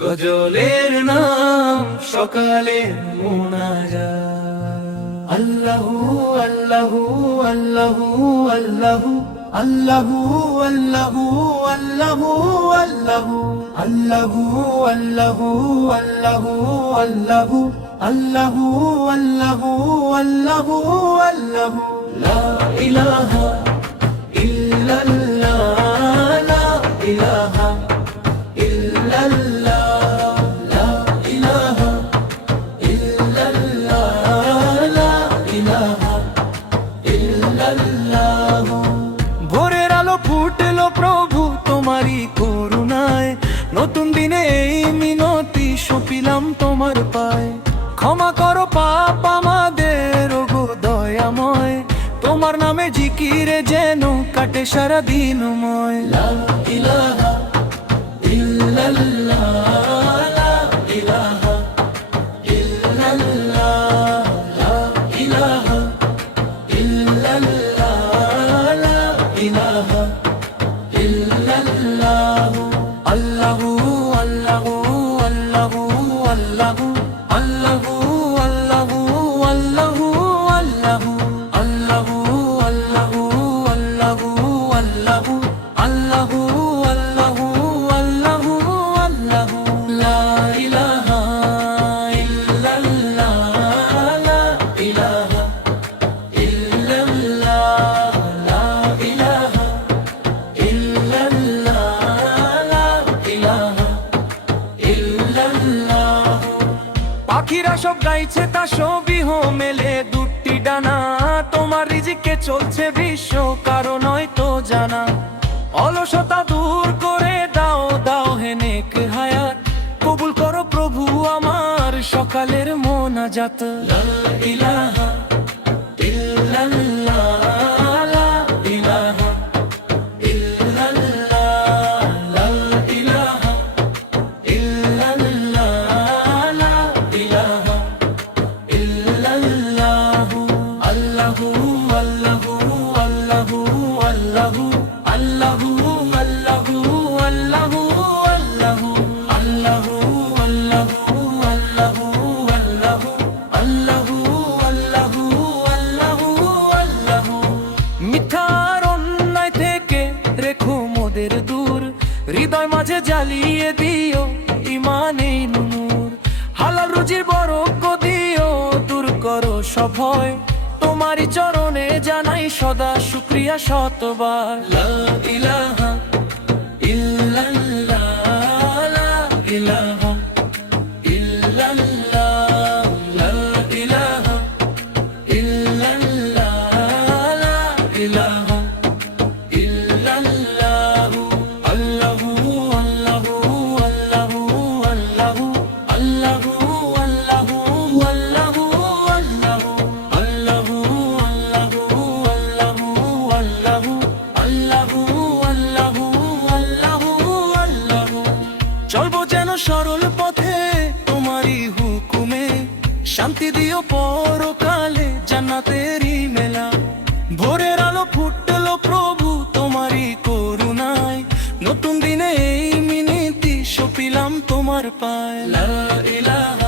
গজলের নাম সকালের মুনাজাত। আল্লাহু আল্লাহু আল্লাহু আল্লাহু আল্লাহু আল্লাহু আল্লাহু আল্লাহু আল্লাহু আল্লাহু আল্লাহু আল্লাহু আল্লাহু আল্লাহু আল্লাহু আল্লাহু লা ইলাহা ইল্লাল্লাহ লা ইলাহা ইল্লাল্লাহ লা ইলাহা ইল্লাল্লাহ লা ইলাহা ইল্লাল্লাহ। ভোরের আলো ফুটলো প্রভু তোমারই করুণায়, নতুন দিনে এই মিনতি সপিলাম তোমার পায়। ক্ষমা করো পাপ আমাদের ওগো দয়াময়, তোমার নামে জিকিরে যেন কাটে সারা দিনময়। লা ইলাহা ইল্লাল্লাহ লা ইলাহা ইল্লাল্লাহ লা ইলাহা ইল্লাল্লাহ লা ইলাহা ইল্লাল্লাহ। আল্লাহু আল্লাহু আল্লাহু আল্লাহু আল্লাহু আল্লাহু আল্লাহু আল্লাহু আল্লাহু আল্লাহু আল্লাহু আল্লাহু আল্লাহু আল্লাহু আল্লাহু আল্লাহু লা ইলাহা ইল্লাল্লাহ লা ইলাহা ইল্লাল্লাহ লা ইলাহা ইল্লাল্লাহ লা ইলাহা ইল্লাল্লাহ। পাখিরা সব গাইছে তাসবিহ মেলে দুটি ডানা, তোমার রিজিকে চলছে বিশ্ব কারো নয় তো জানা। অলসতা দূর করে দাও দাও হে নেক হায়াত, কবুল করো প্রভু আমার সকালের মোনাজাত। লা ইলাহা ইল্লাল্লাহ লা ইলাহা ইল্লাল্লাহ লা ইলাহা ইল্লাল্লাহ লা ইলাহা ইল্লাল্লাহ। আল্লাহু আল্লাহু আল্লাহু আল্লাহু আল্লাহু আল্লাহু আল্লাহু আল্লাহু আল্লাহু আল্লাহু আল্লাহু আল্লাহু আল্লাহু আল্লাহু আল্লাহু আল্লাহু। মিথ্যার অন্যায় থেকে রেখো মোদের দূর, হৃদয় মাঝে জ্বালিয়ে দিও ইমানেই নূর। হালাল রুজির বরকত দিও, দূর করো সব ভয়, তোমারই চরণে জানাই সদা শুকরিয়া শতবার। লা ইলাহা ইল্লাল্লাহ লা ইলাহা ইল্লাল্লাহ লা ইলাহা ইল্লাল্লাহ লা ইলাহা ইল্লাল্লাহ। আল্লাহু আল্লাহু আল্লাহু আল্লাহু আল্লাহু আল্লাহু আল্লাহু আল্লাহু আল্লাহু আল্লাহু আল্লাহু আল্লাহু আল্লাহু আল্লাহু আল্লাহু। চলবো যেন সরল পথে তোমারই হুকুমে, শান্তি দিও পরকালে জান্নাতেরই মেলা। ভোরের আলো ফুটলো প্রভু তোমারই করুণায়, নতুন দিনে এই মিনতি সপিলাম তোমার পায়। লা ইলাহা